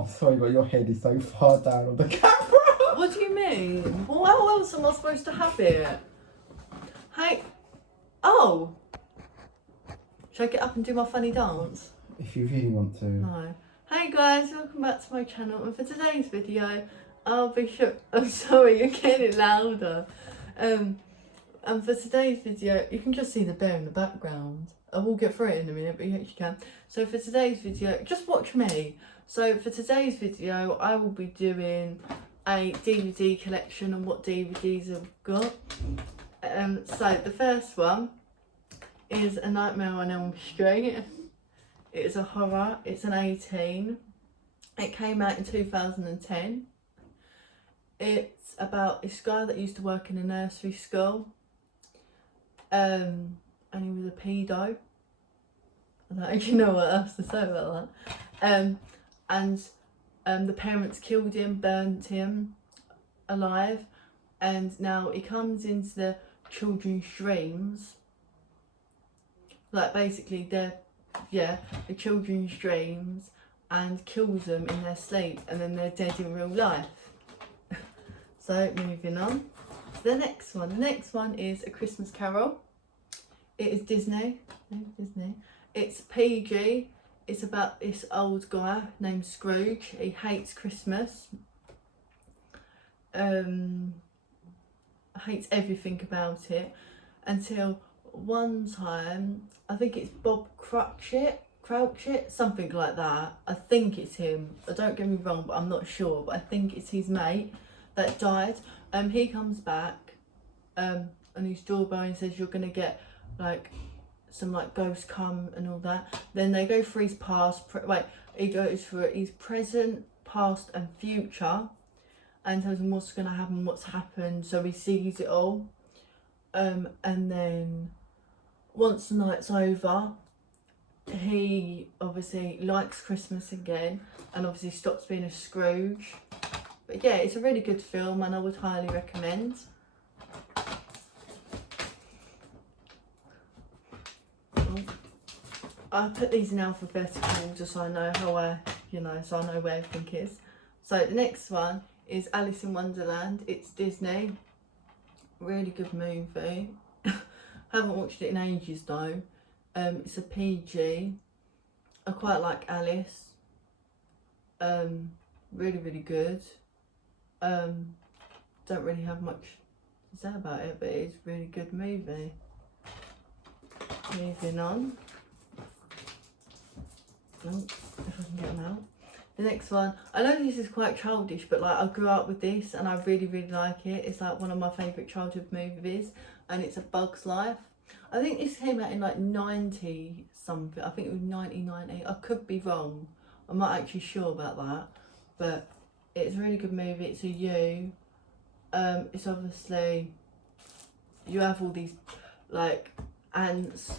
Oh, sorry, but your head is so far down on the camera. What do you mean? Well, how else am I supposed to have it? Hey, oh, should I get up and do my funny dance? If you really want to. No. Hey guys, welcome back to my channel, and for today's video, I'll be sure. I'm sorry, you're getting it louder. And for today's video, you can just see the bear in the background. I will get through it in a minute, but you actually can. So for today's video, just watch me. So for today's video, I will be doing a DVD collection on what DVDs I've got. So the first one is A Nightmare on Elm Street. It is a horror. It's an 18. It came out in 2010. It's about this guy that used to work in a nursery school. And he was a pedo. I don't actually know what else to say about that. And the parents killed him, burnt him alive, and now he comes into the children's dreams. Like basically the children's dreams, and kills them in their sleep, and then they're dead in real life. So moving on. The next one is A Christmas Carol. It is Disney. It's PG. It's about this old guy named Scrooge. He hates Christmas. Hates everything about it, until one time, I think it's Bob Cratchit, something like that. I think it's him. Don't get me wrong, but I'm not sure. But I think it's his mate that died. He comes back, and his doorbell and says you're gonna get like some like ghosts come and all that. Then they go through his past. He goes through his present, past, and future, and tells him what's gonna happen, what's happened. So he sees it all. And then once the night's over, he obviously likes Christmas again, and obviously stops being a Scrooge. But yeah, it's a really good film, and I would highly recommend. I put these in alphabetical just so I know how so I know where everything is. So the next one is Alice in Wonderland. It's Disney. Really good movie. Haven't watched it in ages though. It's a PG. I quite like Alice. Really, really good. Don't really have much to say about it, but it's a really good movie. Moving on. Oh, if I can get them out. The next one, I know this is quite childish, but like I grew up with this and I really, really like it. It's like one of my favourite childhood movies, and it's A Bug's Life. I think this came out in like 90 something. I think it was 1990. I could be wrong. I'm not actually sure about that, but it's a really good movie. It's a you. It's obviously, you have all these like ants,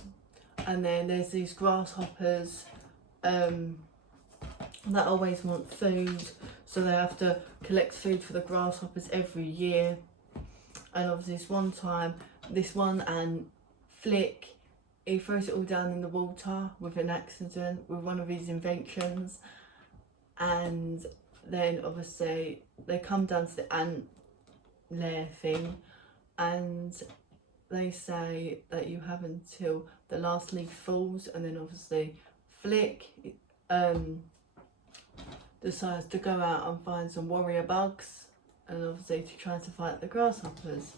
and then there's these grasshoppers that always want food, so they have to collect food for the grasshoppers every year. And obviously this one and Flick, he throws it all down in the water with an accident with one of his inventions, and then obviously they come down to the ant lair thing, and they say that you have until the last leaf falls, and then obviously Flick decides to go out and find some warrior bugs, and obviously to try to fight the grasshoppers.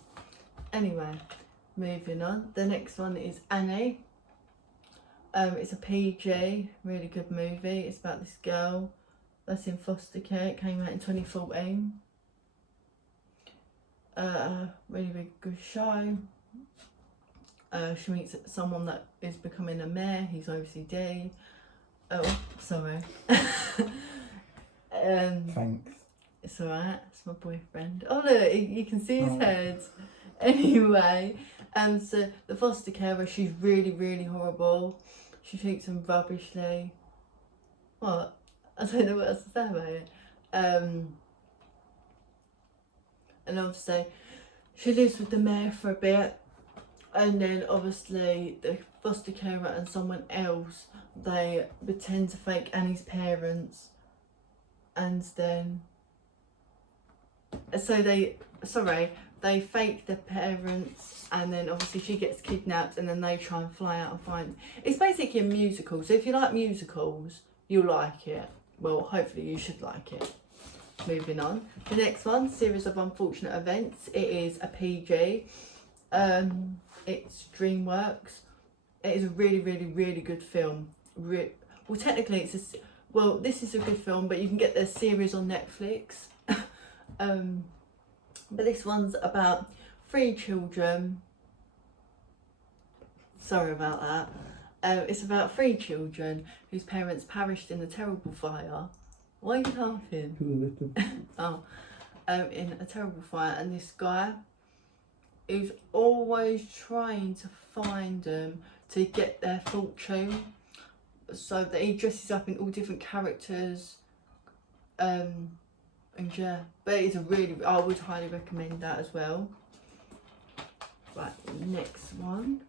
Anyway, moving on. The next one is Annie. It's a PG, really good movie. It's about this girl that's in foster care. It came out in 2014. Really, really good show. She meets someone that is becoming a mayor. He's OCD. Oh, sorry. Thanks. It's alright, it's my boyfriend. Oh look, you can see his head. Anyway, so the foster carer, she's really, really horrible. She treats him rubbishly. What? I don't know what else to say about it. And obviously, she lives with the mayor for a bit, and then obviously the foster carer and someone else, they pretend to fake Annie's parents, and then they fake their parents, and then obviously she gets kidnapped, and then they try and fly out and find. It's basically a musical, so if you like musicals, you'll like it. Well, hopefully you should like it. Moving on. The next one, Series of Unfortunate Events. It is a PG. It's DreamWorks. It is a really, really, really good film. Well, technically this is a good film, but you can get the series on Netflix. But this one's about 3 children. Sorry about that. It's about 3 children whose parents perished in a terrible fire. Why are you laughing? In a terrible fire, and this guy is always trying to find them to get their fortune. So that he dresses up in all different characters. And yeah, but it's I would highly recommend that as well. Right, next one.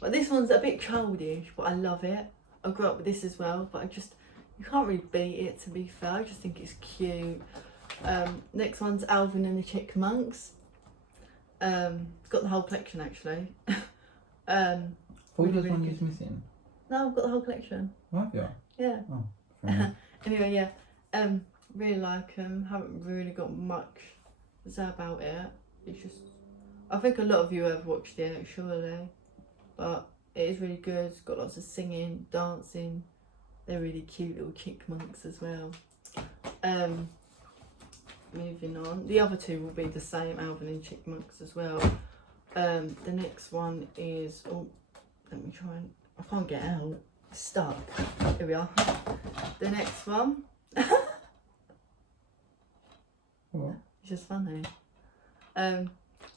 Well, this one's a bit childish, but I love it. I grew up with this as well, but you can't really beat it, to be fair. I just think it's cute. Next one's Alvin and the Chipmunks. It's got the whole collection actually. Who does one is missing? No, I've got the whole collection. Have you? Yeah. Oh, fair enough. Anyway, yeah. Really like them. Haven't really got much to say about it. It's just, I think a lot of you have watched it, surely. But it is really good. It's got lots of singing, dancing. They're really cute little chipmunks as well. Moving on. The other 2 will be the same, Alvin and Chipmunks as well. The next one is, let me try and, I can't get out. It's stuck. Here we are. The next one. What? It's just funny. The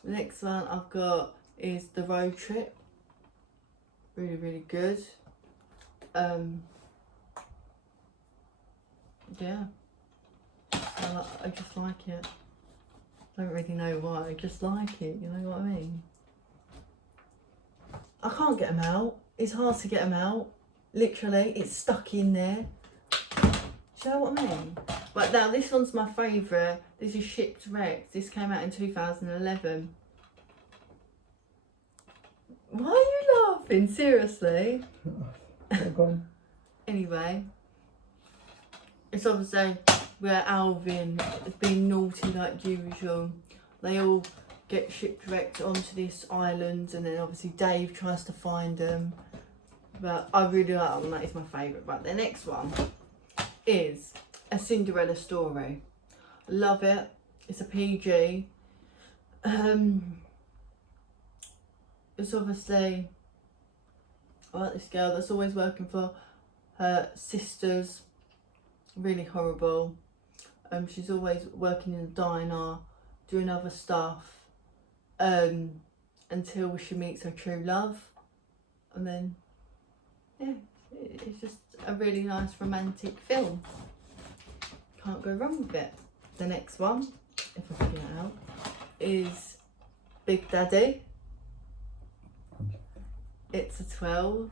next one I've got is The Road Trip. Really, really good. Yeah. I just like it. Don't really know why, I just like it, you know what I mean? I can't get them out. It's hard to get them out. Literally, it's stuck in there. Do you know what I mean? Right, now this one's my favourite. This is Shipwrecked. This came out in 2011. Why are you laughing? Seriously? Anyway, it's obviously where Alvin is being naughty like usual. They all get shipwrecked onto this island, and then obviously Dave tries to find them. But I really like that one. That is my favourite. But the next one is A Cinderella Story. Love it. It's a PG. It's obviously about this girl that's always working for her sisters. Really horrible. She's always working in a diner, doing other stuff, until she meets her true love, and then yeah, it's just a really nice romantic film. Can't go wrong with it. The next one, if I figure it out, is Big Daddy. It's a 12.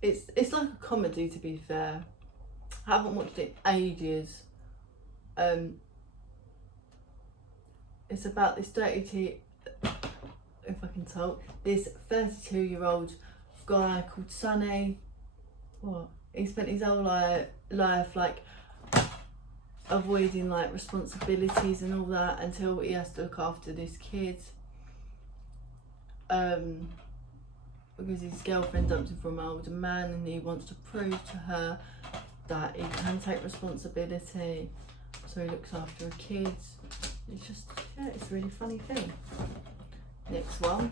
It's like a comedy, to be fair. I haven't watched it in ages. It's about this if I can talk, this 32-year-old guy called Sonny. What? He spent his whole life like avoiding like responsibilities and all that until he has to look after this kid. Because his girlfriend dumped him from an older man, and he wants to prove to her that he can take responsibility, so he looks after her kids. It's just, yeah, it's a really funny thing. Next one,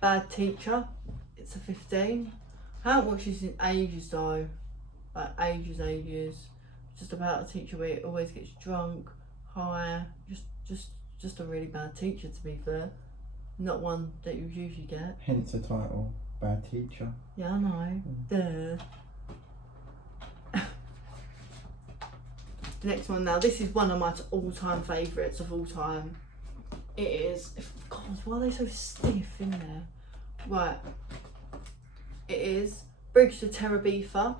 Bad Teacher. It's a 15. I haven't watched this in ages though, like ages. It's just about a teacher where he always gets drunk, high, just a really bad teacher, to be fair. Not one that you usually get. Hence the title, Bad Teacher. Yeah, I know. Duh. The next one now, this is one of my all-time favourites of all time. It is, God, why are they so stiff in there? Right, it is Bridge to Terabitha.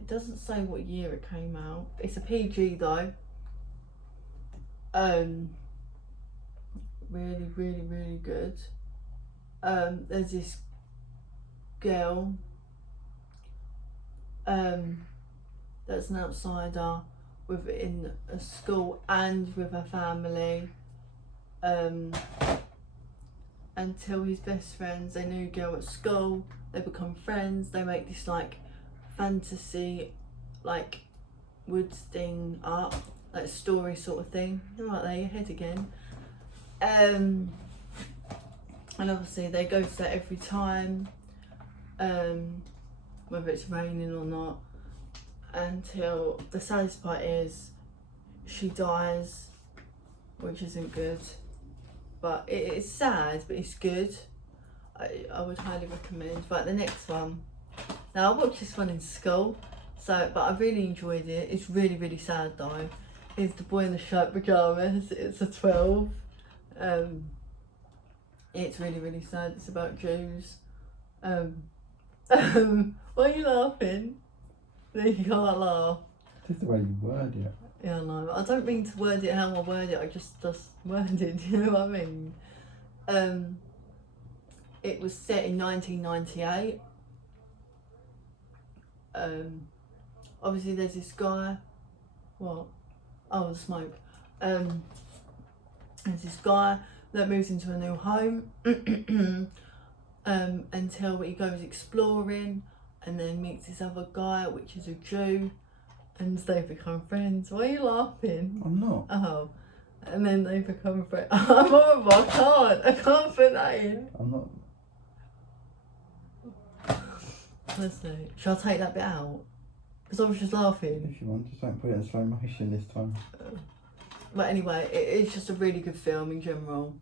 It doesn't say what year it came out. It's a PG though. Really, really, really good. There's this girl that's an outsider within a school and with her family, until his best friends, they knew a girl at school, they become friends, they make this like fantasy like woods thing up, like story sort of thing. Right there, your head again. And obviously they go to that every time, whether it's raining or not, until the saddest part is she dies, which isn't good, but it's sad, but it's good. I would highly recommend. Right, the next one. Now I watched this one in school, but I really enjoyed it. It's really, really sad though. It's The Boy in the Striped Pyjamas. It's a 12. It's really, really sad. It's about Jews. Why are you laughing? You can't laugh. Just the way you word it. Yeah, I know. I don't mean to word it how I word it. I just word it. You know what I mean? It was set in 1998. Obviously there's this guy. What? Oh, the smoke. There's this guy that moves into a new home until he goes exploring and then meets this other guy, which is a Jew, and they become friends. Why are you laughing? I'm not. Oh, and then they become friends. I'm horrible. I can't put that in. I'm not. Let's see. Shall I take that bit out? Because I was just laughing. If you want, just don't put it in slow motion this time. But anyway, it's just a really good film in general.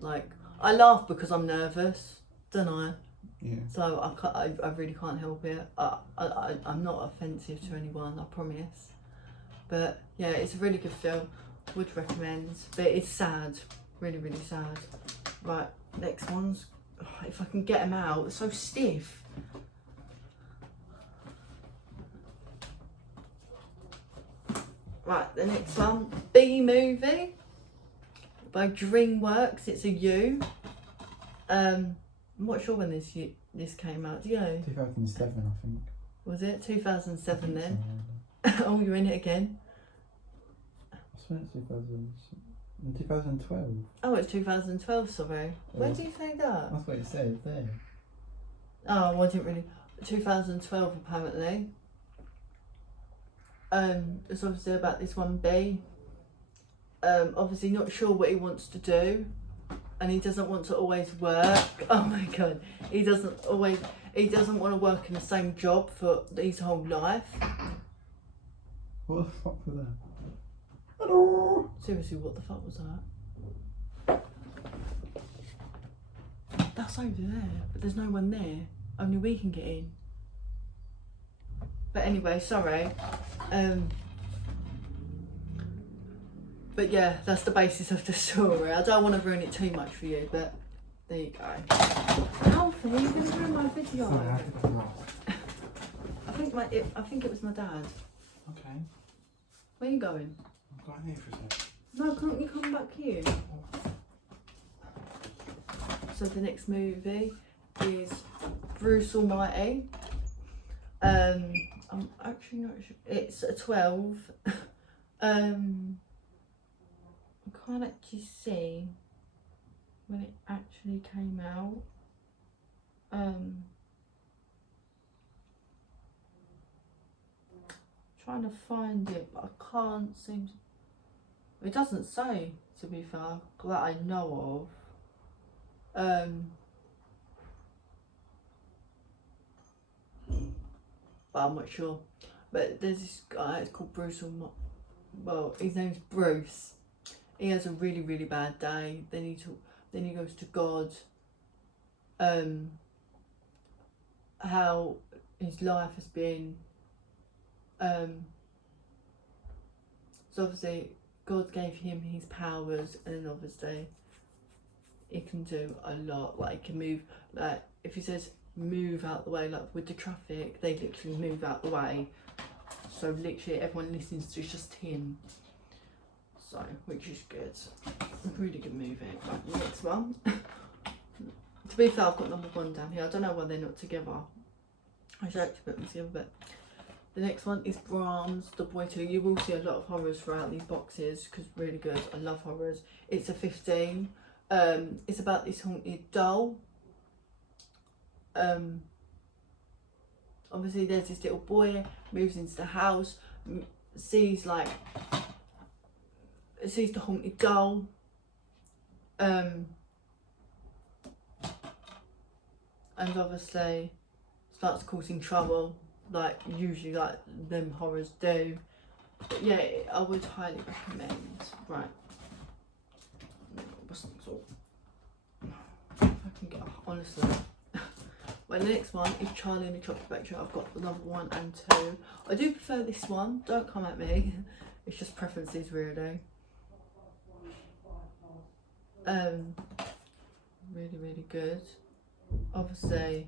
Like, I laugh because I'm nervous, don't I? Yeah. So I really can't help it. I'm not offensive to anyone, I promise. But yeah, it's a really good film. Would recommend. But it's sad. Really, really sad. Right, next one's... Oh, if I can get them out, it's so stiff. Right, the next one, B-Movie by DreamWorks. It's a U. I'm not sure when this came out. Do you know? 2007, I think. Was it 2007 then? So. Oh, you're in it again. I swear it's 2012. Oh, it's 2012. Sorry. When do you say that? That's what it says there. Oh, well, I didn't really. 2012 apparently. It's obviously about this one B. Obviously not sure what he wants to do, and he doesn't want to always work. Oh my god, he doesn't want to work in the same job for his whole life. What the fuck was that? Hello. Seriously, what the fuck was that? That's over there, but there's no one there. Only we can get in. But anyway, sorry. But yeah, that's the basis of the story. I don't want to ruin it too much for you, but there you go. Alfie, you're going to ruin my video. Sorry, I have to come out. I think it was my dad. Okay. Where are you going? I'm going here for a sec. No, can't you come back here? So the next movie is Bruce Almighty. I'm actually not sure. It's a 12. I can't actually see when it actually came out. Trying to find it, but I can't seem to. It doesn't say, to be fair, that I know of. But I'm not sure. But there's this guy, it's called Bruce Almighty. Well, his name's Bruce. He has a really, really bad day. Then he goes to God. How his life has been. So obviously God gave him his powers, and obviously he can do a lot. Like he can move. Like if he says move out the way. Like with the traffic, they literally move out the way. So literally everyone listens to just him. So, which is good. Really good movie. Right, the next one. To be fair, I've got number 1 down here. I don't know why they're not together. I should actually put them together, but the next one is Brahms, The Boy 2. You will see a lot of horrors throughout these boxes because really good. I love horrors. It's a 15. It's about this haunted doll. Obviously there's this little boy, moves into the house, sees the haunted doll. And obviously starts causing trouble, like usually like them horrors do. But yeah, I would highly recommend. Right. What's next one? If I can get honestly. Well, the next one is Charlie and the Chocolate Factory. I've got the number 1 and 2. I do prefer this one. Don't come at me. It's just preferences, really. Really, really good. Obviously,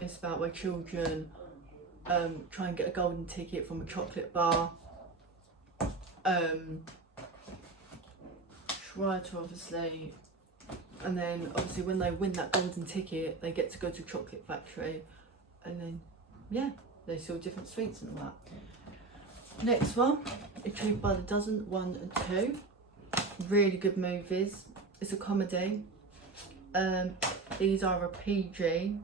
it's about where children try and get a golden ticket from a chocolate bar. Try to obviously, and then obviously when they win that golden ticket, they get to go to a chocolate factory, and then yeah, they sell different sweets and all that. Next one, Achieved by the Dozen, 1 and 2. Really good movies. It's a comedy. These are a PG.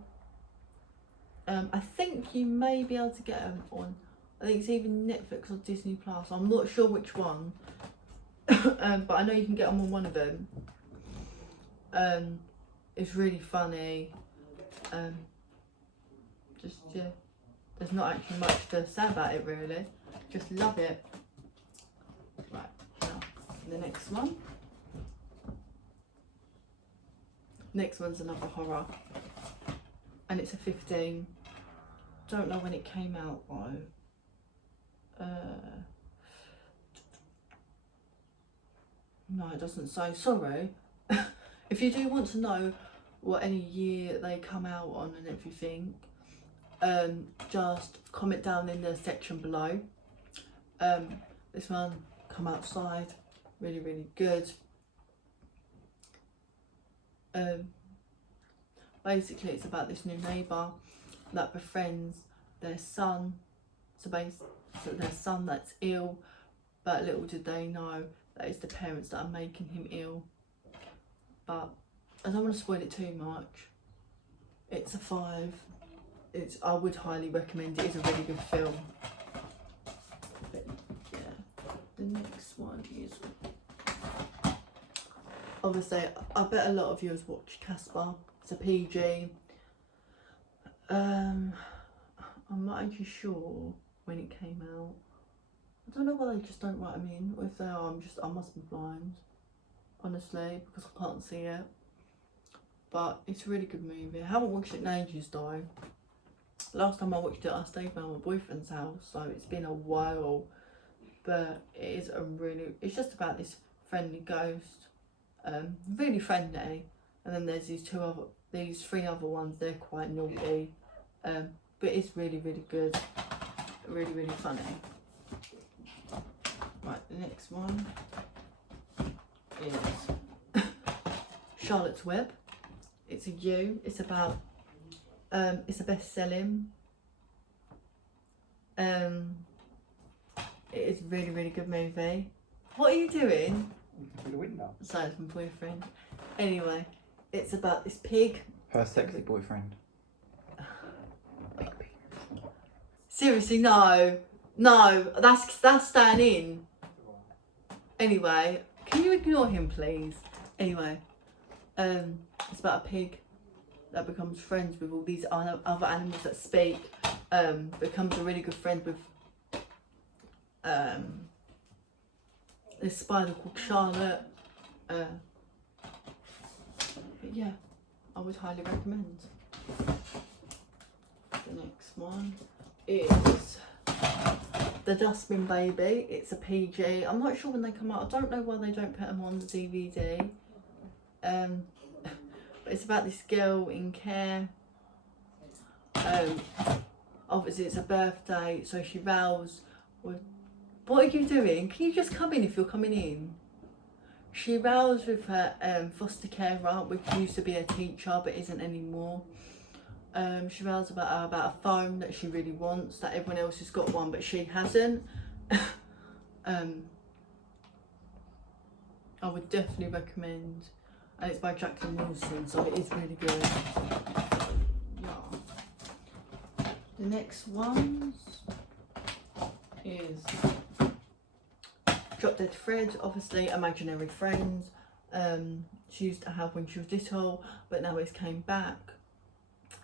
I think you may be able to get them on, I think it's either Netflix or Disney Plus. I'm not sure which one, but I know you can get them on one of them. It's really funny. Just yeah, there's not actually much to say about it really. Just love it. Right, now the next one. Next one's another horror, and it's a 15. Don't know when it came out though. No, it doesn't say. Sorry. If you do want to know what any year they come out on and everything, just comment down in the section below. This one, Come Outside, really, really good. Basically it's about this new neighbour that befriends their son, so their son that's ill, but little did they know that it's the parents that are making him ill. But I don't want to spoil it too much. It's a 5. I would highly recommend it. It's a really good film. But yeah, the next one is, obviously I bet a lot of you have watched Casper. It's a PG. I'm not actually sure when it came out. I don't know why they just don't write them in, or if they are, I must be blind, honestly, because I can't see it. But it's a really good movie. I haven't watched it in ages though. Last time I watched it, I stayed at my boyfriend's house, so it's been a while. But it is it's just about this friendly ghost, really friendly. And then there's these 3 other ones. They're quite naughty, but it's really, really good, really, really funny. Right, the next one is Charlotte's Web. It's it's about, it's a best-selling. It is a really, really good movie. What are you doing? Through the window. Sorry, it's my boyfriend. Anyway, it's about this pig. Her sexy boyfriend. Seriously, no, that's staying in. Anyway, can you ignore him, please? Anyway, it's about a pig that becomes friends with all these other animals that speak. Becomes a really good friend with this spider called Charlotte. But yeah, I would highly recommend. The next one is The Dustbin Baby. It's a PG. I'm not sure when they come out. I don't know why they don't put them on the DVD. But it's about this girl in care, Obviously it's a birthday, so she rows with, what are you doing? Can you just come in if you're coming in? She rows with her foster carer, which used to be a teacher but isn't anymore. She rows about a phone that she really wants, that everyone else has got one but she hasn't. I would definitely recommend, and it's by Jacqueline Wilson, so it is really good. Yeah. The next ones is Drop Dead Fred, obviously imaginary friends. She used to have when she was little, but now he's came back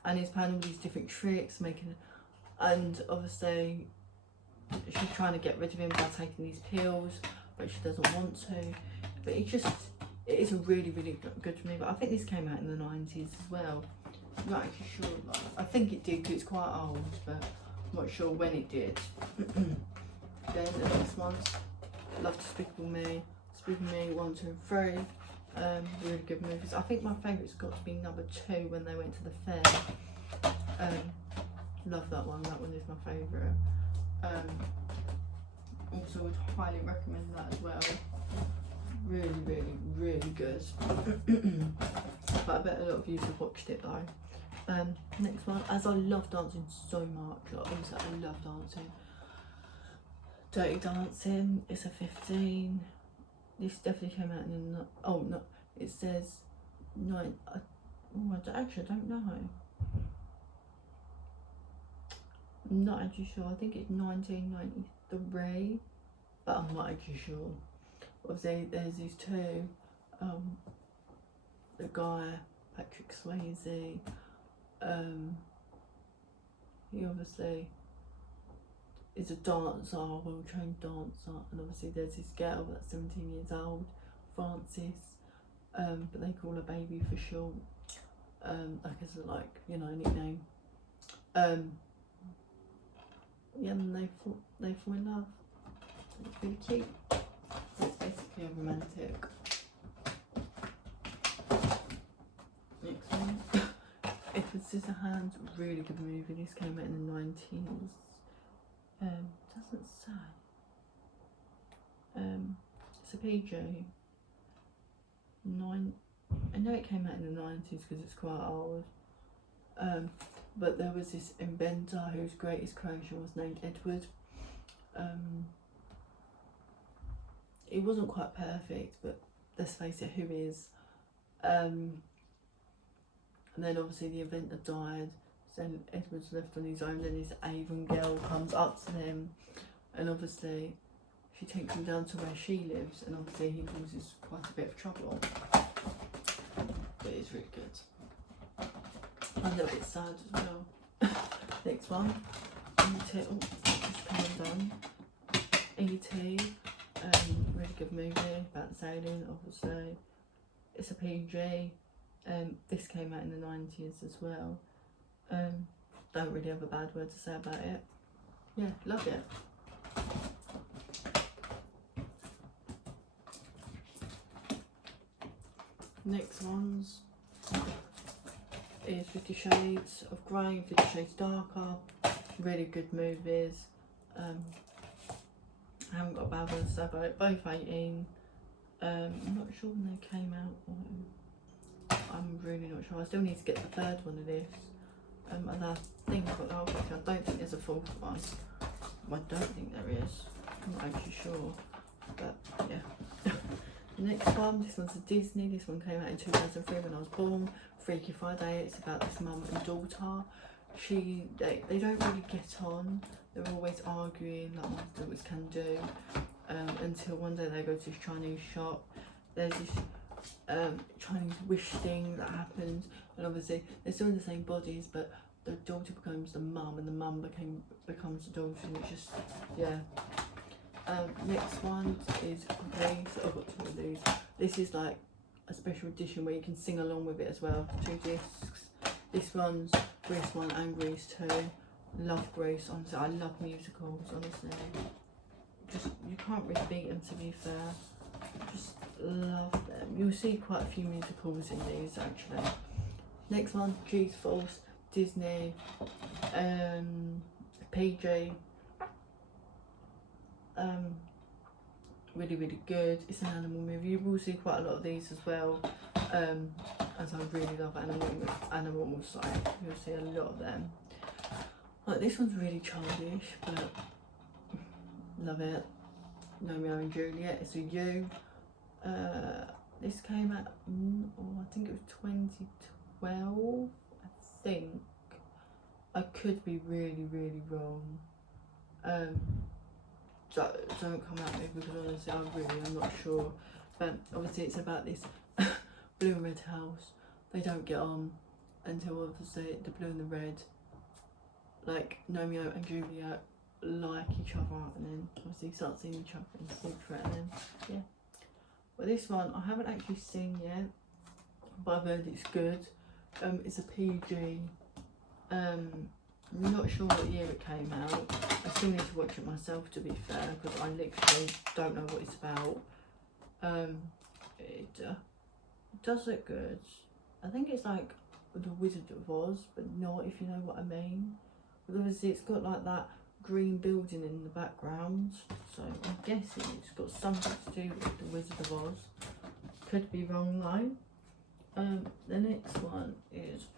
and he's playing all these different tricks, and obviously she's trying to get rid of him by taking these pills, but she doesn't want to. But it is a really, really good movie. I think this came out in the 90s as well. I'm not actually sure. I think it did because it's quite old, but I'm not sure when it did. Then the next one's Love Despicable Me. Despicable Me 1, 2 and 3. Really good movies. I think my favourite's got to be number 2 when they went to the fair. Love that one. That one is my favourite. Also would highly recommend that as well. Really, really, really good. But I bet a lot of you have watched it though. Next one, as I love dancing so much, like, honestly, I love dancing. Dirty Dancing, it's a 15. This definitely came out in the, oh no, it says 9, I don't know. I'm not actually sure, I think it's 1993, but I'm not actually sure. Obviously there's these two, the guy, Patrick Swayze, he obviously is a dancer, a well-trained dancer, and obviously there's this girl that's 17 years old, Frances, but they call her Baby for short, like as a, like, you know, nickname. Yeah, and they fall in love. It's really cute. It's basically a romantic. Next one. Edward Scissorhands, really good movie. This came out in the 90s. Doesn't say. It's a PG. I know it came out in the 90s because it's quite old. But there was this inventor whose greatest creation was named Edward. He wasn't quite perfect, but let's face it, who is? And then obviously the inventor died, so Edward's left on his own, and his Avon girl comes up to him, and obviously she takes him down to where she lives, and obviously he causes quite a bit of trouble. But it's really good. A little bit sad as well. Next one, E.T. Oh, just coming down. E.T. Really good movie about sailing, obviously. It's a PG. This came out in the 90s as well. Don't really have a bad word to say about it. Yeah, love it. Next ones is 50 Shades of Grey, 50 Shades Darker. Really good movies. I haven't got a bad word to say about it. Both 18. I'm not sure when they came out. I'm really not sure. I still need to get the third one of this. And I think I don't think there's a fourth one. I don't think there is. I'm not actually sure. But yeah. The next one, this one's a Disney. This one came out in 2003 when I was born. Freaky Friday. It's about this mum and daughter. They don't really get on. They're always arguing like mums and daughters can do. Until one day they go to this Chinese shop. There's this Chinese wish thing that happens, and obviously they're still in the same bodies, but the daughter becomes the mum, and the mum becomes the daughter, and it's just, yeah. Next one is Grease. I've got two of these. This is like a special edition where you can sing along with it as well. 2 discs. This one's Grease 1 and Grease 2. Love Grease, honestly. I love musicals, honestly. Just, you can't really beat them, to be fair. Just love them. You'll see quite a few musicals in these actually. Next one, G's Force, Disney, PG. Really, really good. It's an animal movie. You will see quite a lot of these as well. As I really love animals, so you'll see a lot of them. Like this one's really childish, but love it. Romeo and Juliet. It's a You. This came out, I think it was 2012. I think. I could be really, really wrong. Don't come at me because honestly I'm not sure. But obviously it's about this blue and red house. They don't get on until obviously the blue and the red, like Romeo and Juliet, like each other, and then obviously start seeing each other in the secret, and then yeah. Well, this one I haven't actually seen yet, but I've heard it's good. It's a PG. I'm not sure what year it came out. I still need to watch it myself, to be fair, because I literally don't know what it's about. It does look good. I think it's like The Wizard of Oz, but not, if you know what I mean. But obviously it's got like that green building in the background, so I'm guessing it's got something to do with The Wizard of Oz. Could be wrong though. The next one is,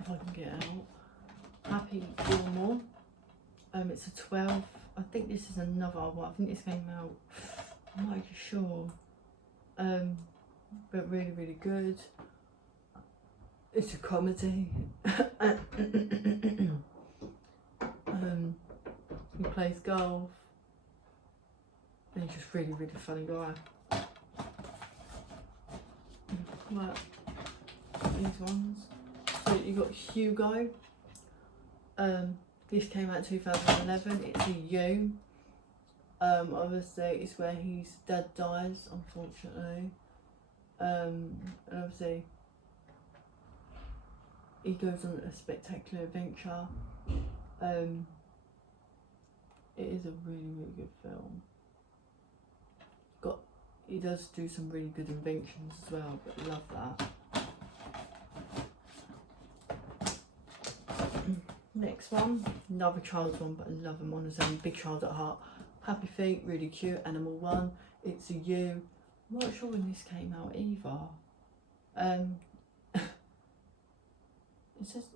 if I can get out, Happy Gilmore. It's a 12. I think this is another one. I think this came out, I'm not actually sure. But really, really good. It's a comedy. He plays golf. And he's just really, really funny guy. Well, these ones. So you got Hugo. This came out 2011. It's a You. Obviously it's where his dad dies, unfortunately. And obviously he goes on a spectacular adventure. It is a really, really good film. He does do some really good inventions as well, but I love that. Next one, another child's one, but I love them on his own. Big Child at Heart. Happy Feet, really cute. Animal One. It's a You. I'm not sure when this came out either.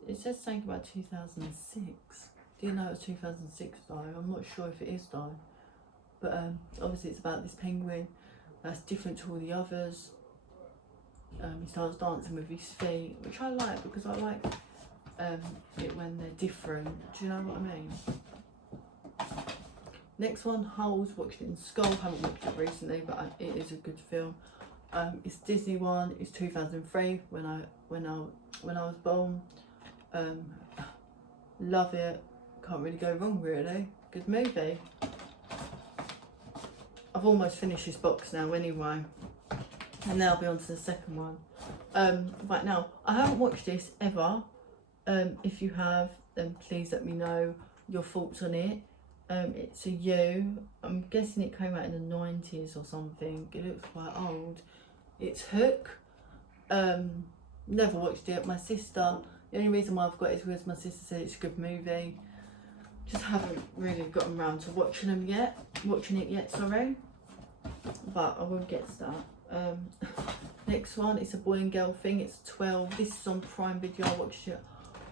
It says something about 2006. Do you know it was 2006 though? I'm not sure if it is though. But obviously it's about this penguin that's different to all the others. He starts dancing with his feet, which I like because I like it when they're different. Do you know what I mean? Next one, Holes. Watched it in school. Haven't watched it recently, but it is a good film. It's Disney one. It's 2003 when I was born. Love it. Can't really go wrong really. Good movie. I've almost finished this box now anyway, and now I'll be on to the second one. Right now, I haven't watched this ever. If you have, then please let me know your thoughts on it. It's a You. I'm guessing it came out in the 90s or something. It looks quite old. It's Hook. Never watched it. My sister, the only reason why I've got it is because my sister said it's a good movie. Just haven't really gotten around to watching it yet, sorry. But I will get to that. Next one, it's a boy and girl thing. It's 12. This is on Prime Video. I watched it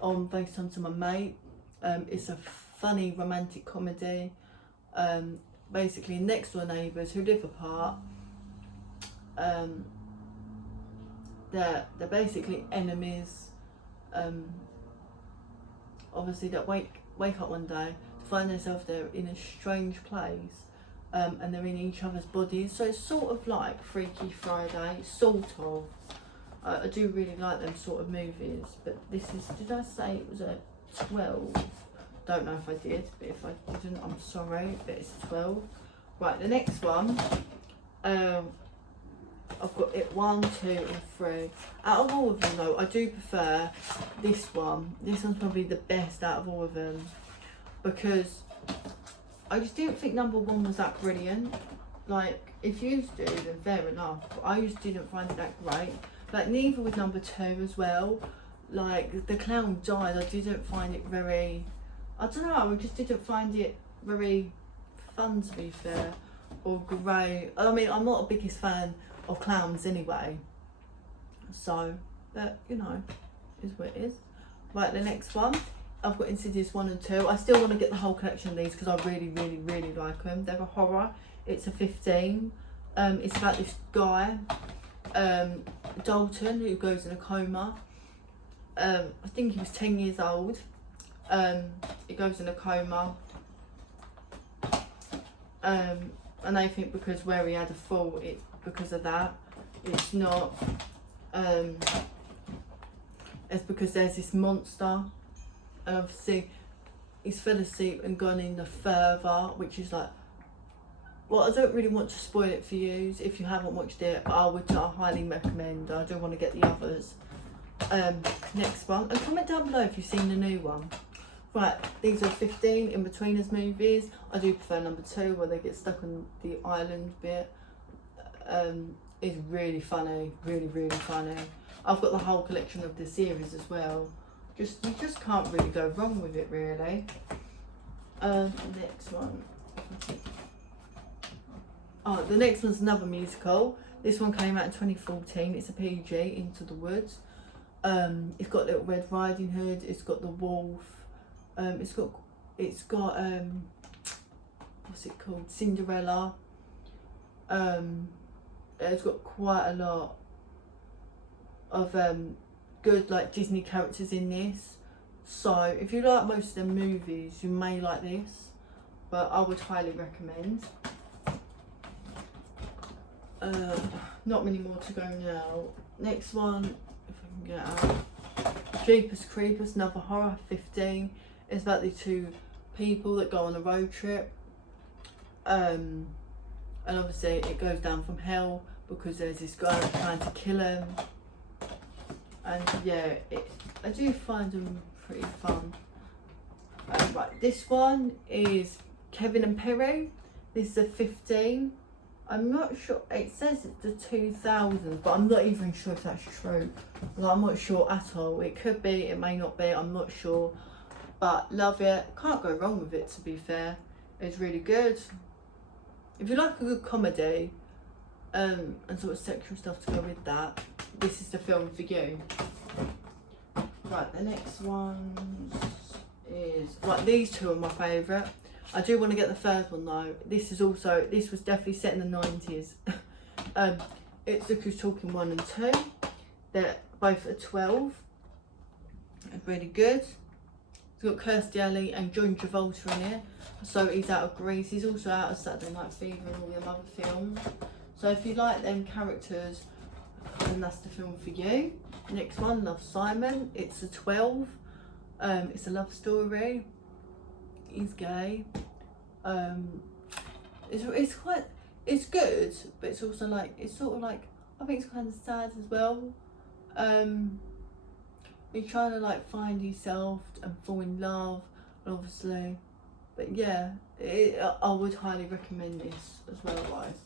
on FaceTime to my mate. It's a funny romantic comedy. Basically next door neighbours who live apart. They're basically enemies. Obviously they wake up one day to find themselves they're in a strange place, and they're in each other's bodies. So it's sort of like Freaky Friday, sort of. I do really like them sort of movies, but this is, did I say it was a 12? Don't know if I did, but if I didn't, I'm sorry, but it's 12. Right, the next one, I've got it 1, 2 and 3. Out of all of them though, I do prefer this one. This one's probably the best out of all of them, because I just didn't think number 1 was that brilliant. Like, if you do, then fair enough. But I just didn't find it that great. Like, neither with number 2 as well. like the clown died, I didn't find it very, I don't know, I just didn't find it very fun, to be fair, or great. I mean, I'm not the biggest fan of clowns anyway, so, but you know, is what it is. Right, the next one, I've got Insidious 1 and 2. I still want to get the whole collection of these because I really, really, really like them. They're a horror. It's a 15. It's about this guy, Dalton, who goes in a coma. I think he was 10 years old. He goes in a coma. And they think because where he had a fall, it's because of that. It's not. It's because there's this monster, and obviously he's fell asleep and gone in the further, which is like, well, I don't really want to spoil it for you if you haven't watched it, but I highly recommend. I do want to get the others. Next one, and comment down below if you've seen the new one. Right, these are 15 in-betweeners movies. I do prefer number 2 where they get stuck on the island bit. It's really funny, really, really funny. I've got the whole collection of the series as well. You just can't really go wrong with it, really. Next one. Oh, the next one's another musical. This one came out in 2014. It's a PG, Into the Woods. It's got Little Red Riding Hood. It's got the wolf. It's got what's it called? Cinderella. It's got quite a lot of good like Disney characters in this, so if you like most of the movies you may like this, but I would highly recommend. Not many more to go now. Next one, if I can get out, Jeepers Creepers, another horror, 15. It's about the 2 people that go on a road trip, and obviously it goes down from hell because there's this guy trying to kill him. And yeah, I do find them pretty fun. Right, this one is Kevin and Perry. This is a 15. I'm not sure, it says it's the 2000s, but I'm not even sure if that's true. Like, I'm not sure at all. It could be, it may not be, I'm not sure. But love it, can't go wrong with it, to be fair. It's really good. If you like a good comedy, and sort of sexual stuff to go with that, this is the film for you. Right, the next one is, right, these 2 are my favourite. I do want to get the third one though. This was definitely set in the 90s. It's Look Who's Talking 1 and 2. They're both at 12. It's really good. It's got Kirstie Alley and John Travolta in it. So he's out of Grease. He's also out of Saturday Night Fever and all them other films. So if you like them characters, then that's the film for you. Next one, Love, Simon. It's a 12. It's a love story. He's gay. It's good, but it's also like, it's sort of like, I think it's kind of sad as well. You're trying to like find yourself and fall in love, obviously. But yeah, I would highly recommend this as well, guys.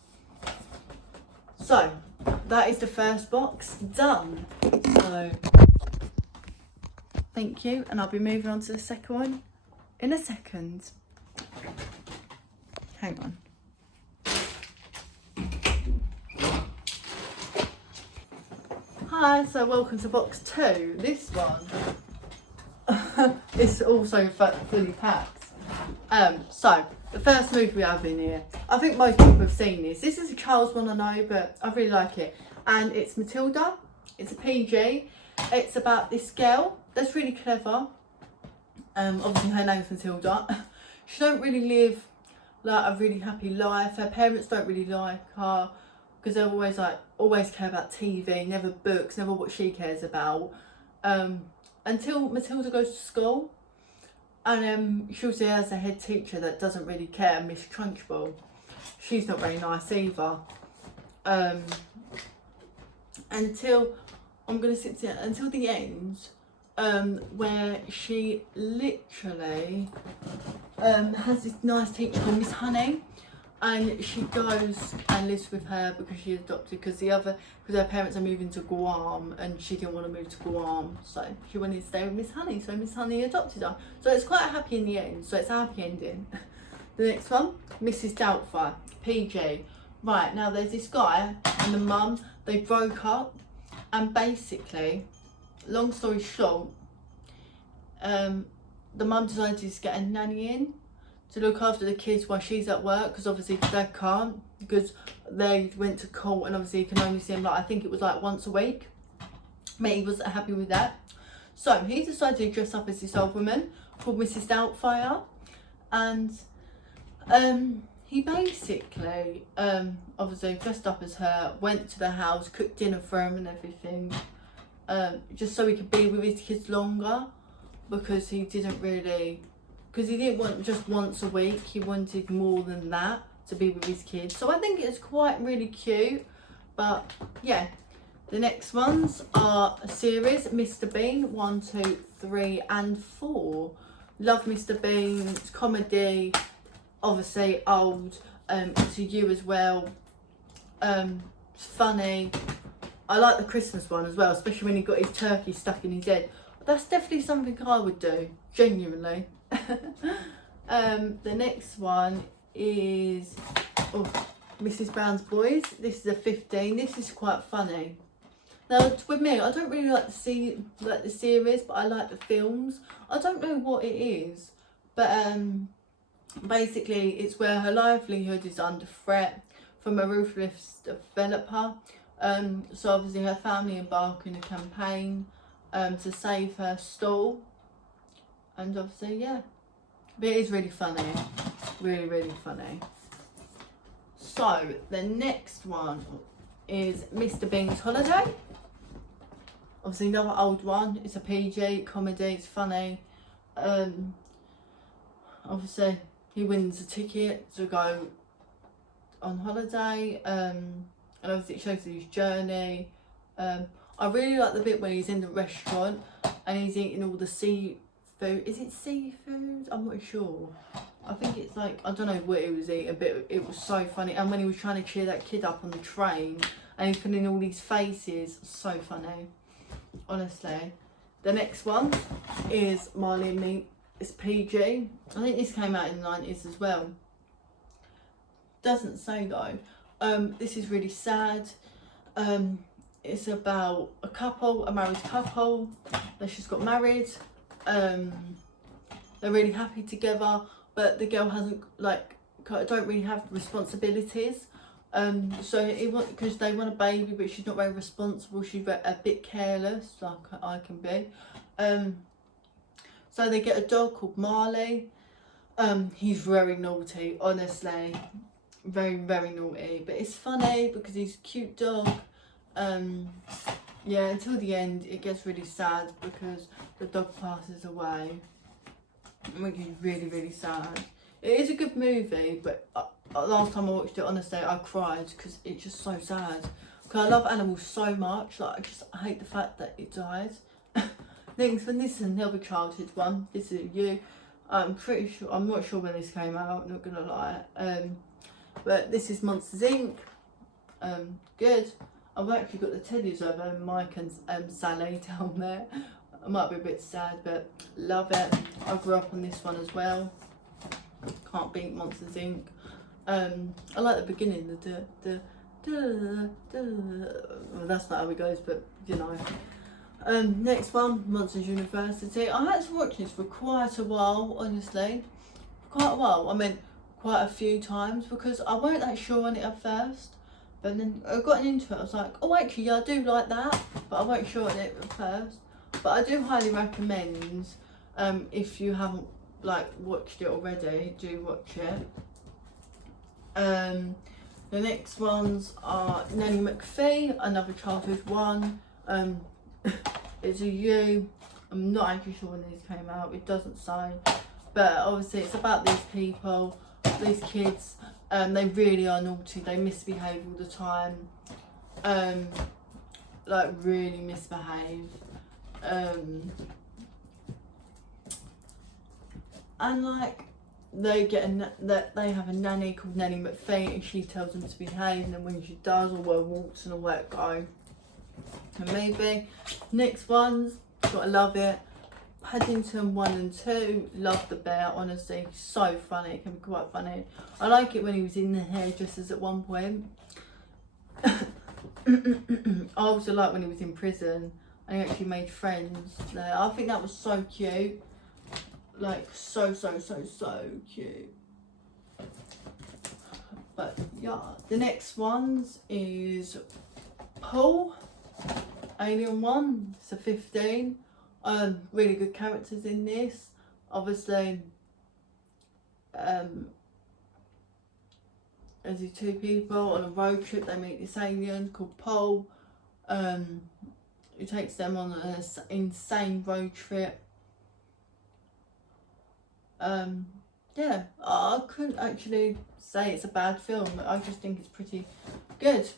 So that is the first box done. So thank you, and I'll be moving on to the second one in a second. Hang on. Hi, so welcome to box 2. This one is also fully packed. So the first movie we have in here, I think most people have seen this. This is a child's one, I know, but I really like it. And it's Matilda. It's a PG. It's about this girl that's really clever. Obviously her name's Matilda. She don't really live like a really happy life. Her parents don't really like her because they're always care about TV, never books, never what she cares about. Until Matilda goes to school, and she also has a head teacher that doesn't really care, Miss Trunchbull. She's not very nice either. Until the end, where she literally has this nice teacher called Miss Honey, and she goes and lives with her because she's adopted, because her parents are moving to Guam and she didn't want to move to Guam, so she wanted to stay with Miss Honey, so Miss Honey adopted her. So it's quite happy in the end, so it's a happy ending. The next one, Mrs. Doubtfire, PG. Right, now there's this guy and the mum, they broke up, and basically, long story short, the mum decided to just get a nanny in to look after the kids while she's at work, because obviously dad can't, because they went to court and obviously you can only see him, like, I think it was like once a week. But he wasn't happy with that, so he decided to dress up as this old woman called Mrs. Doubtfire, and he basically obviously dressed up as her, went to the house, cooked dinner for him and everything, just so he could be with his kids longer, because he didn't want just once a week, he wanted more than that to be with his kids. So I think it's quite really cute. But yeah, the next ones are a series, Mr. Bean, 1, 2, 3 and 4. Love Mr. Bean, it's comedy, obviously old, to you as well, it's funny. I like the Christmas one as well, especially when he got his turkey stuck in his head. That's definitely something I would do, genuinely. The next one is Mrs. Brown's Boys. This is a 15. This is quite funny. Now, with me, I don't really like the series, but I like the films. I don't know what it is, but basically it's where her livelihood is under threat from a ruthless developer. So obviously her family embark in a campaign to save her stall, and obviously, yeah, but it is really funny, really funny. So the next one is Mr. Bean's Holiday. Obviously another old one. It's a PG comedy, it's funny. Obviously he wins a ticket to go on holiday, and obviously it shows his journey. I really like the bit when he's in the restaurant and he's eating all the seafood. Is it seafood? I'm not sure. I think it's like, I don't know what he was eating, but it was so funny. And when he was trying to cheer that kid up on the train and he's putting all these faces, so funny, honestly. The next one is Marley and Me. It's PG. I think this came out in the 90s as well. Doesn't say though. This is really sad. It's about a married couple. They just got married. They're really happy together, but the girl don't really have responsibilities. So because they want a baby, but she's not very responsible. She's a bit careless, like I can be. So they get a dog called Marley. He's very naughty, honestly, very naughty. But it's funny because he's a cute dog. Yeah, until the end it gets really sad because the dog passes away, which is really sad. It is a good movie, but last time I watched it, honestly, I cried because it's just so sad. Because I love animals so much, like I hate the fact that it died. Next one, this is another childhood one. This is you. I'm not sure when this came out, not gonna lie. But this is Monsters Inc. Good. I've actually got the teddies over Mike and Sally down there. I might be a bit sad, but love it. I grew up on this one as well. Can't beat Monsters Inc. I like the beginning, well, that's not how it goes, but you know. Next one, Monsters University. I had to watch this for quite a while, honestly. Quite a while. I mean, quite a few times, because I weren't that sure on it at first. But then I got into it, I was like, oh actually, yeah, I do like that, but I weren't sure on it at first. But I do highly recommend, if you haven't watched it already, do watch it. The next ones are Nanny McPhee, another childhood one. It's a you. I'm not actually sure when these came out, it doesn't say. But obviously it's about these people, these kids. They really are naughty, they misbehave all the time, really misbehave, and that they have a nanny called Nanny McPhee, and she tells them to behave, and then when she does, all her walks and all that go. And maybe next one's gotta love it. Paddington 1 and 2, love the bear, honestly, so funny, it can be quite funny. I like it when he was in the hairdressers at one point. I also like when he was in prison and he actually made friends there. I think that was so cute. Like, so cute. But yeah, the next ones is Paul, Alien 1, it's a 15. Really good characters in this. Obviously, as these two people on a road trip, they meet this alien called Paul, who takes them on an insane road trip. Yeah, I couldn't actually say it's a bad film. I just think it's pretty good.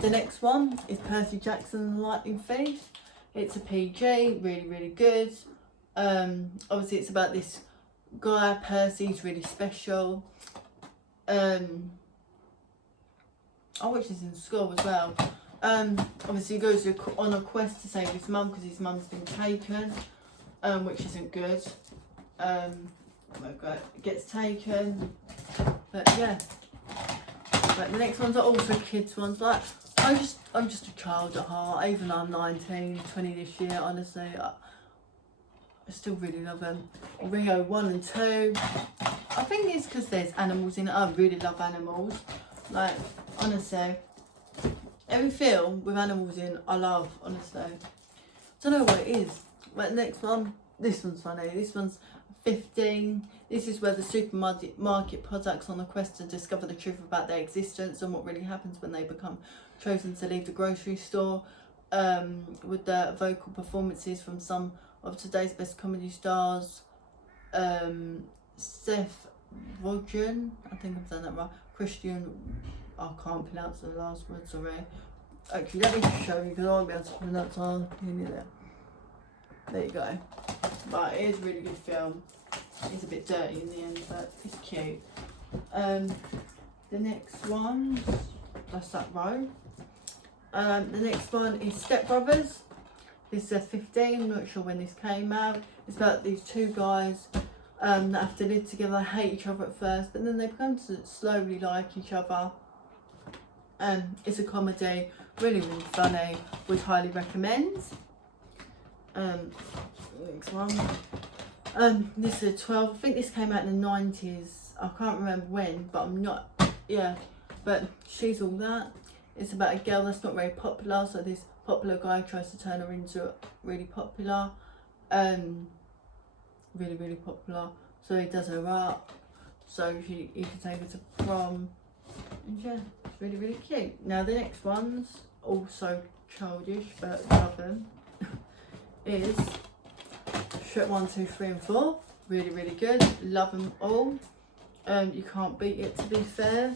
The next one is Percy Jackson and the Lightning Thief. It's a PG, really good. Obviously it's about this guy, Percy, he's really special. Which is in school as well. Obviously he goes on a quest to save his mum because his mum's been taken, which isn't good. Gets taken, but yeah. But the next ones are also kids ones. Like, I'm just a child at heart. Even though I'm 19, 20 this year, honestly, I still really love them. Rio 1 and 2. I think it's because there's animals in it. I really love animals. Like, honestly, every film with animals in, I love, honestly. I don't know what it is. But the next one, this one's funny. This one's 15. This is where the supermarket products on a quest to discover the truth about their existence and what really happens when they become chosen to leave the grocery store, with the vocal performances from some of today's best comedy stars. Seth Rogen, I think I'm saying that right. Christian, I can't pronounce the last word, sorry. Actually, let me just show you because I won't be able to pronounce all there. There you go. But it is a really good film. It's a bit dirty in the end, but it's cute. The next one, that's that row. The next one is Step Brothers. This is a 15, I'm not sure when this came out. It's about these two guys that have to live together, hate each other at first, but then they become to slowly like each other. It's a comedy, really funny, would highly recommend. Next one. This is a 12. I think this came out in the 90s. I can't remember when, but but She's All That. It's about a girl that's not very popular, so this popular guy tries to turn her into really popular. Really popular. So he does her up, so he can take her to prom. And yeah, it's really cute. Now the next one's also childish, but love them. Is Shrek 1, 2, 3 and 4. Really good. Love them all. You can't beat it, to be fair.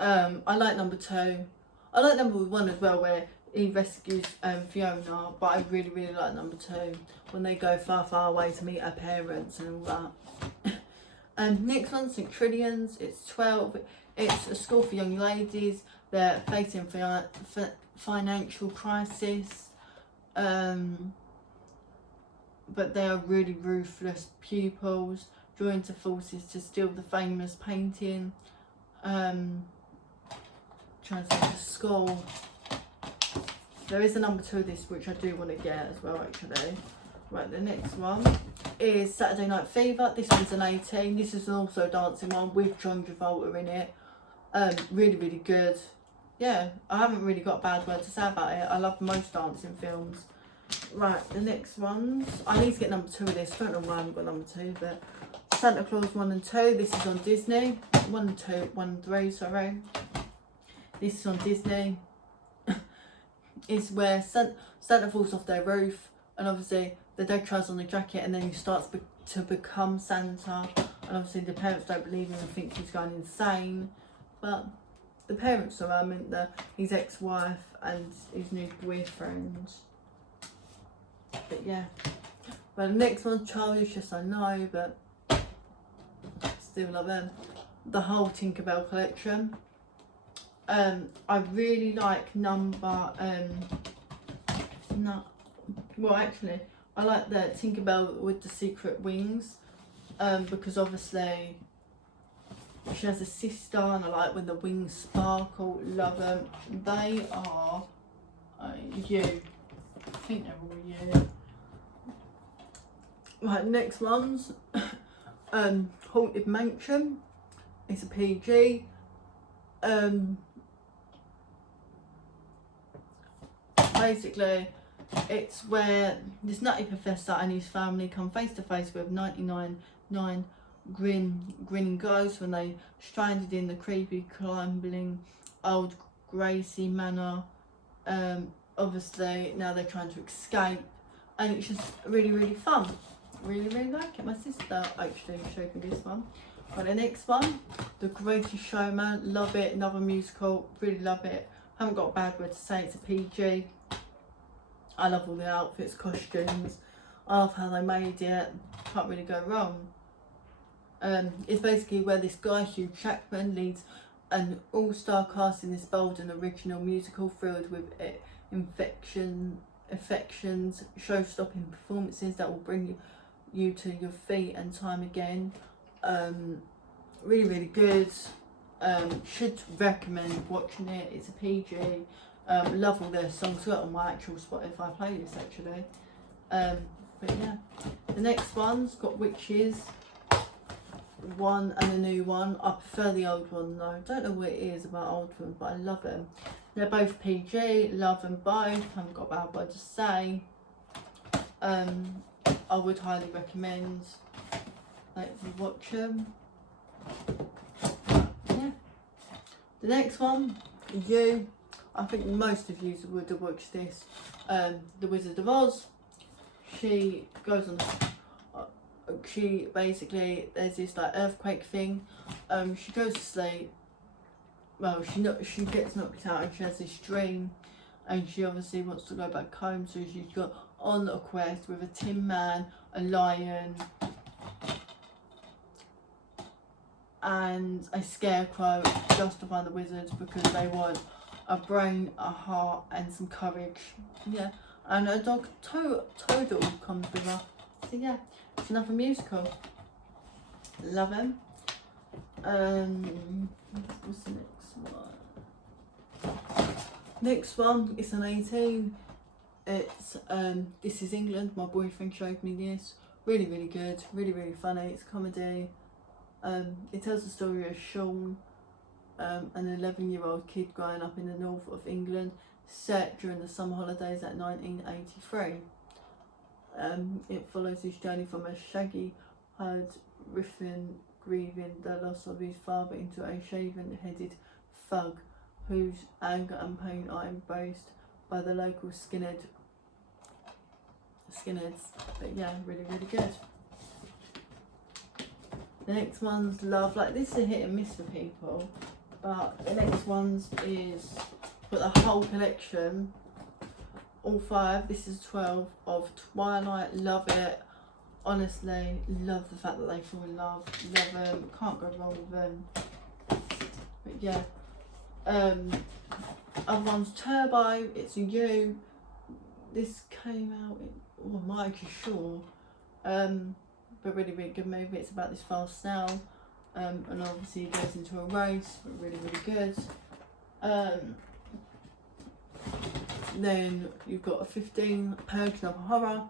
I like number 2. I like number 1 as well, where he rescues Fiona, but I really like number 2 when they go far away to meet her parents and all that. Next one, St. Trillians. It's 12. It's a school for young ladies. They're facing financial crisis. But they are really ruthless pupils, joined to forces to steal the famous painting. Trying to think of school. There is a number 2 of this which I do want to get as well, actually. Right, the next one is Saturday Night Fever. This one's an 18. This is also a dancing one with John Travolta in it. Really good. Yeah, I haven't really got a bad word to say about it. I love most dancing films. Right, the next ones. I need to get number 2 of this. I don't know why I haven't got number 2, but Santa Claus 1 and 2. This is on Disney. 1 and 3, sorry. This is on Disney. It's where Santa falls off their roof, and obviously the dad tries on the jacket, and then he starts to become Santa. And obviously the parents don't believe him and think he's going insane. But the parents are his ex-wife and his new boyfriend. But yeah, But the next one's childish, yes I know, but still love them. The whole Tinkerbell collection. I really like number well actually I like the Tinkerbell with the secret wings, because obviously she has a sister and I like when the wings sparkle. Love them. They are you. I think they're all you. Right, next one's Haunted Mansion. It's a PG. Basically, it's where this nutty professor and his family come face to face with 99 grinning ghosts when they stranded in the creepy, crumbling old Gracie Manor. Obviously, now they're trying to escape, and it's just really fun. Really like it. My sister actually showed me this one. But the next one, The Greatest Showman. Love it. Another musical. Really love it. Haven't got a bad word to say. It's a PG. I love all the outfits, costumes. I love how they made it. Can't really go wrong. It's basically where this guy, Hugh Jackman, leads an all-star cast in this bold and original musical filled with affections, show-stopping performances that will bring you to your feet and time again. Really good. Should recommend watching it. It's a PG. Love all their songs. Got on my actual Spotify playlist actually. But yeah, the next one's got Witches. One and a new one. I prefer the old one though. Don't know what it is about old ones, but I love them. They're both PG. Love them both. Haven't got a bad word to say. I would highly recommend like you watch them. Yeah. The next one, you. I think most of you would have watched this. The Wizard of Oz. She goes on. She basically, there's this like earthquake thing. She goes to sleep. Well, she gets knocked out and she has this dream, and she obviously wants to go back home. So she's got on a quest with a Tin Man, a lion, and a scarecrow just to find the wizards because they want a brain, a heart, and some courage. Yeah, and a dog Toadle comes with her. So yeah, it's another musical. Love him. What's the next one? Next one is an 18. It's This Is England. My boyfriend showed me this. Really good. Really funny. It's a comedy. It tells the story of Sean, an 11-year-old kid growing up in the north of England, set during the summer holidays at 1983. It follows his journey from a shaggy-haired Riffin grieving the loss of his father into a shaven-headed thug whose anger and pain are embraced by the local skinheads. But yeah, really good. The next one's love. Like, this is a hit and miss for people, but the next one's is for the whole collection, all 5. This is 12 of Twilight. Love it. Honestly, love the fact that they fall in love. Love them. Can't go wrong with them. But yeah. Other one's Turbo. It's a You. This came out in, oh, I'm not actually sure. But really good movie. It's about this fast snail. And obviously he goes into a race. But really good. Then you've got a 15, Purge, another horror.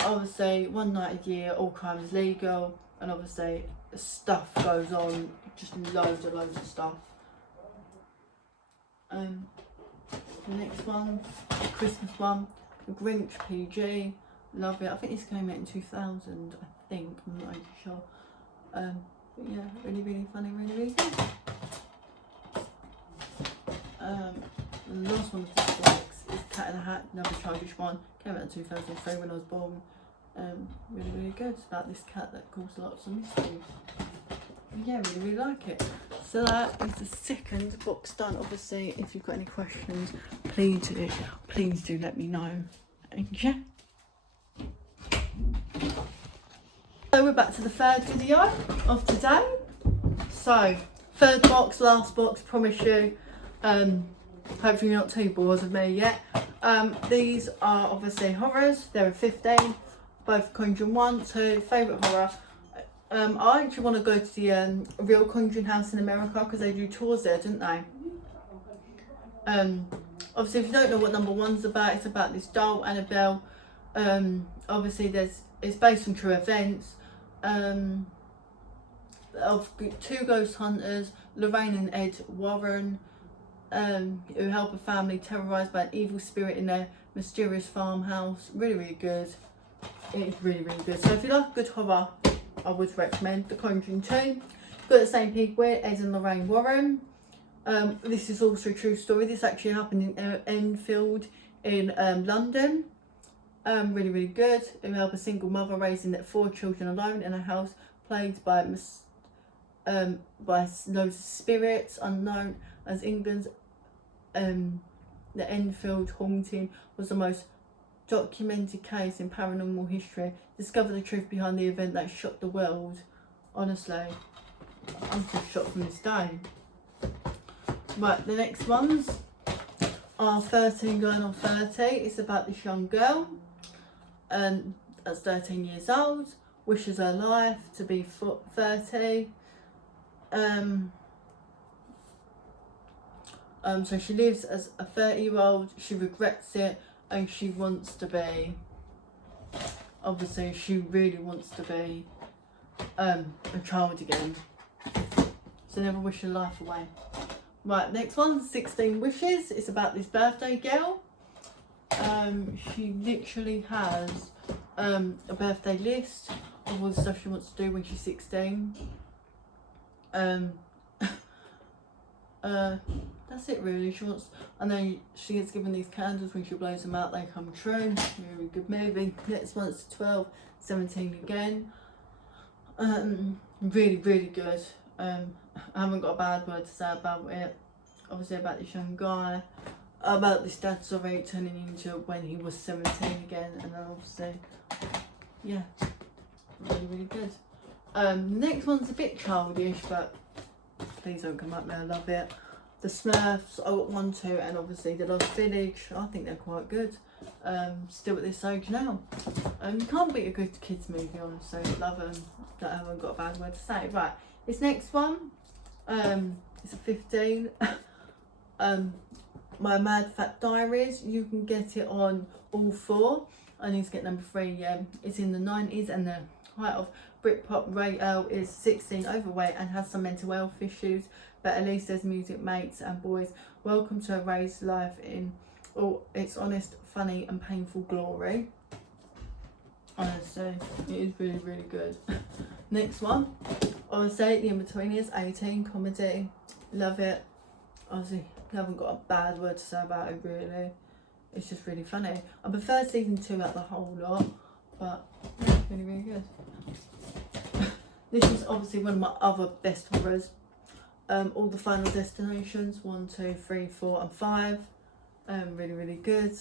Obviously, one night a year, all crime is legal, and obviously stuff goes on, just loads of stuff. The next one, the Christmas one, The Grinch, PG. Love it. I think this came out in 2000. I think, I'm not actually sure. But yeah, really funny, really good. The last one of the six is Cat in the Hat, another childish one. Came out in 2003 when I was born. Really good. It's about this cat that caused lots of mystery. Yeah, really like it. So that is the second box done. Obviously, if you've got any questions, please do let me know. And yeah. So we're back to the third video of today. So, third box, last box, promise you. Hopefully you're not too bored of me yet. These are obviously horrors. There are 15, both Conjuring 1, 2, favourite horror. I actually want to go to the real Conjuring house in America because they do tours there, didn't they? Obviously, if you don't know what number 1's about, it's about this doll, Annabelle. Obviously, it's based on true events. Of 2 ghost hunters, Lorraine and Ed Warren, who help a family terrorised by an evil spirit in their mysterious farmhouse. Really, really good. It's really, really good. So if you like a good horror, I would recommend The Conjuring 2. Got the same people here, Ed and Lorraine Warren. This is also a true story. This actually happened in Enfield in London. Really, really good. Who help a single mother raising their 4 children alone in a house plagued by loads of spirits unknown as England's the Enfield haunting was the most documented case in paranormal history. Discover the truth behind the event that shocked the world. Honestly, I'm just shocked from this day. Right, the next ones are 13 going on 30. It's about this young girl, that's 13 years old, wishes her life to be 30. So she lives as a 30-year-old, she regrets it, and she wants to be, obviously she really wants to be a child again. So never wish your life away. Right, next one, 16 Wishes. It's about this birthday girl. She literally has a birthday list of all the stuff she wants to do when she's 16. That's it really. She wants, and then she gets given these candles. When she blows them out, they come true. Really good movie. Next one is 12, 17 again. Really, really good. I haven't got a bad word to say about it. Obviously about this young guy, about this dad, sorry, turning into when he was 17 again, and then obviously, yeah, really, really good. Next one's a bit childish, but please don't come up there, I love it. The Smurfs, I got 1, 2, and obviously The Lost Village. I think they're quite good. Still at this age now. You can't beat a good kids movie, honestly. Love them. I haven't got a bad word to say. Right, this next one, it's a 15. My Mad Fat Diaries. You can get it on all 4. I need to get number 3. It's in the 90s, and the height of Britpop Ray Earl is 16, overweight, and has some mental health issues. But at least there's music, mates and boys. Welcome to Ray's life in all its honest, funny and painful glory. Honestly, it is really, really good. Next one, honestly, The In-Betweeners, 18, comedy. Love it. Honestly, I haven't got a bad word to say about it really. It's just really funny. I prefer season 2 out of the whole lot, but yeah, it's really, really good. This is obviously one of my other best horrors. All the Final Destinations, 1, 2, 3, 4 and 5. Really, really good.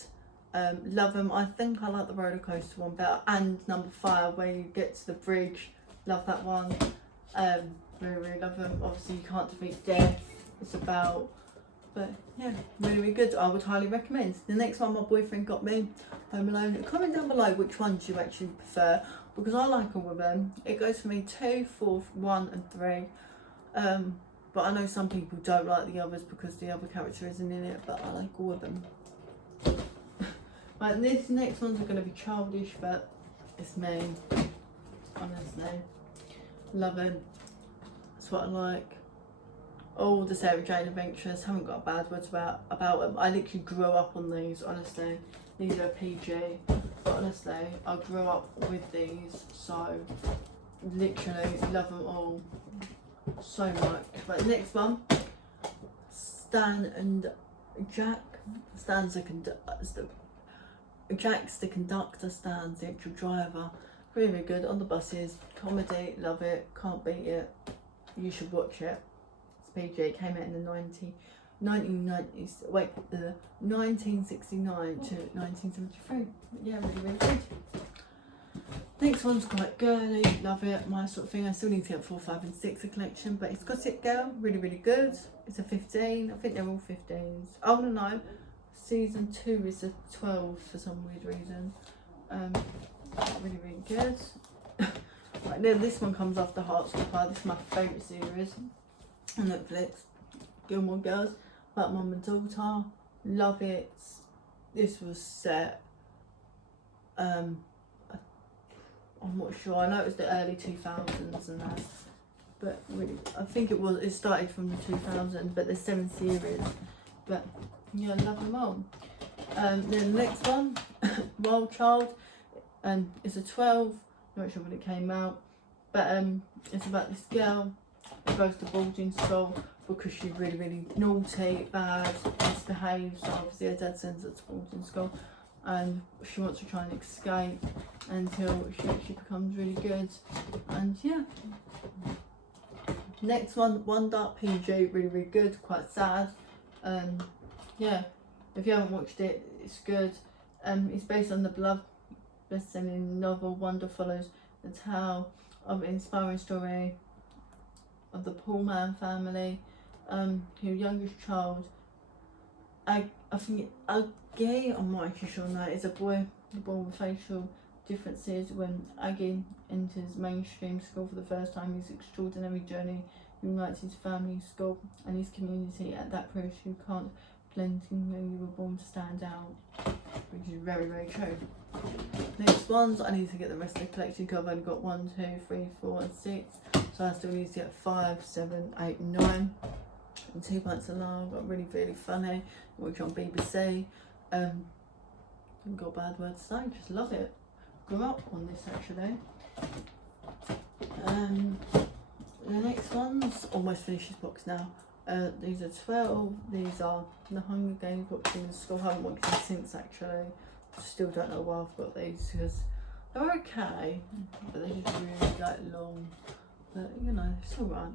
Love them. I think I like the roller coaster one better, and number 5 where you get to the bridge. Love that one. Really, really love them. Obviously you can't defeat death. It's about, but yeah, really, really good. I would highly recommend. The next one my boyfriend got me, Home Alone. Comment down below which ones you actually prefer, because I like all of them. It goes for me 2, 4, 1 and 3. But I know some people don't like the others because the other character isn't in it, but I like all of them. Right, these next ones are going to be childish, but it's me. Honestly. Love them. That's what I like. All the Sarah Jane Adventures. Haven't got a bad words about them. I literally grew up on these, honestly. These are PG. But honestly, I grew up with these, so literally love them all so much. Right, the next one, Stan and Jack. Jack's the conductor, Stan's the actual driver. Really, really good. On the buses, comedy, love it, can't beat it. You should watch it. It's PG. It came out in the 1969 to 1973. Yeah, really, really good. Next one's quite girly, love it, my sort of thing. I still need to get 4, 5 and 6 a collection, but it's Gossip Girl, really, really good. It's a 15, I think they're all 15s. Oh no, season 2 is a 12 for some weird reason. Really, really good. Right, then this one comes after Heartstopper. This is my favourite series on Netflix. Gilmore Girls, about mum and daughter. Love it. This was set. I'm not sure. I know it was the early 2000s and that, but really, I think it started from the 2000s. But there's 7 series. But yeah, love them all. Then the next one, Wild Child, and it's a 12. Not sure when it came out, but it's about this girl who goes to boarding school because she's really, really naughty, bad, misbehaved. So obviously her dad sends her to boarding school, and she wants to try and escape until she becomes really good. And yeah. Next one, Wonder, PG, really, really good, quite sad. Yeah, if you haven't watched it, it's good. It's based on the beloved best-selling novel Wonder, follows the tale of an inspiring story of the Pullman family, whose youngest child, I think Aggie, I'm not actually sure now, is a boy born with facial differences. When Aggie enters mainstream school for the first time, his extraordinary journey unites his family, school and his community. At that period, you can't blend in when you were born to stand out, which is very, very true. Next ones, I need to get the rest of the collection because I've only got 1, 2, 3, 4 and 6, so I still need to get 5, 7, 8 and 9 and 2 Pints of Love. Got really, really funny, which on BBC. Haven't got a bad word to say, just love it. Grew up on this actually. The next one's almost finished this box now. These are 12. These are The Hunger Games, watching in school. I haven't watched them since actually. Still don't know why I've got these because they're okay, but they're just really like long. But you know, it's alright.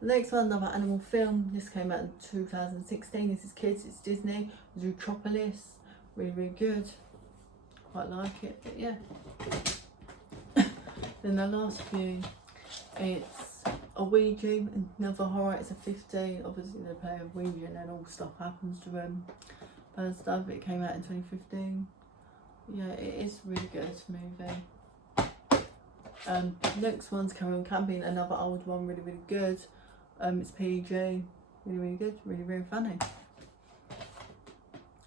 The next one, another animal film. This came out in 2016. This is kids. It's Disney. Zootropolis. Really, really good. Quite like it. But yeah. Then the last few, it's a Ouija, another horror. It's a 15. Obviously they play a Ouija and then all stuff happens to them and stuff. It came out in 2015. Yeah, it is a really good movie. Next one's Cameron Camping, another old one, really, really good. It's PG, really, really good, really, really funny.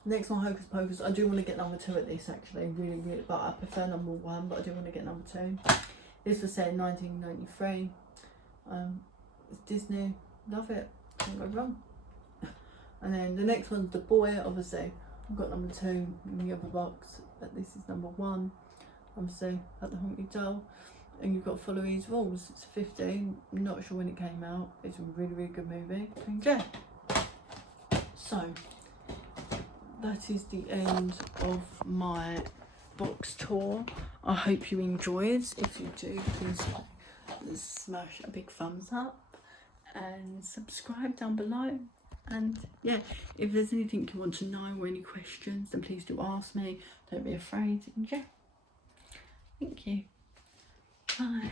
Next one, Hocus Pocus. I do want to get number 2 at this actually, really, really, but I prefer number 1, but I do want to get number 2. This was set in 1993. It's Disney, love it, can't go wrong. And then the next one's The Boy, obviously. I've got number 2 in the other box, but this is number 1. Obviously, at the Haunted Doll. And you've got to follow these rules. It's 15. I'm not sure when it came out. It's a really, really good movie. And yeah. So, that is the end of my box tour. I hope you enjoyed. If you do, please smash a big thumbs up and subscribe down below. And yeah, if there's anything you want to know or any questions, then please do ask me. Don't be afraid. And yeah, thank you. Bye.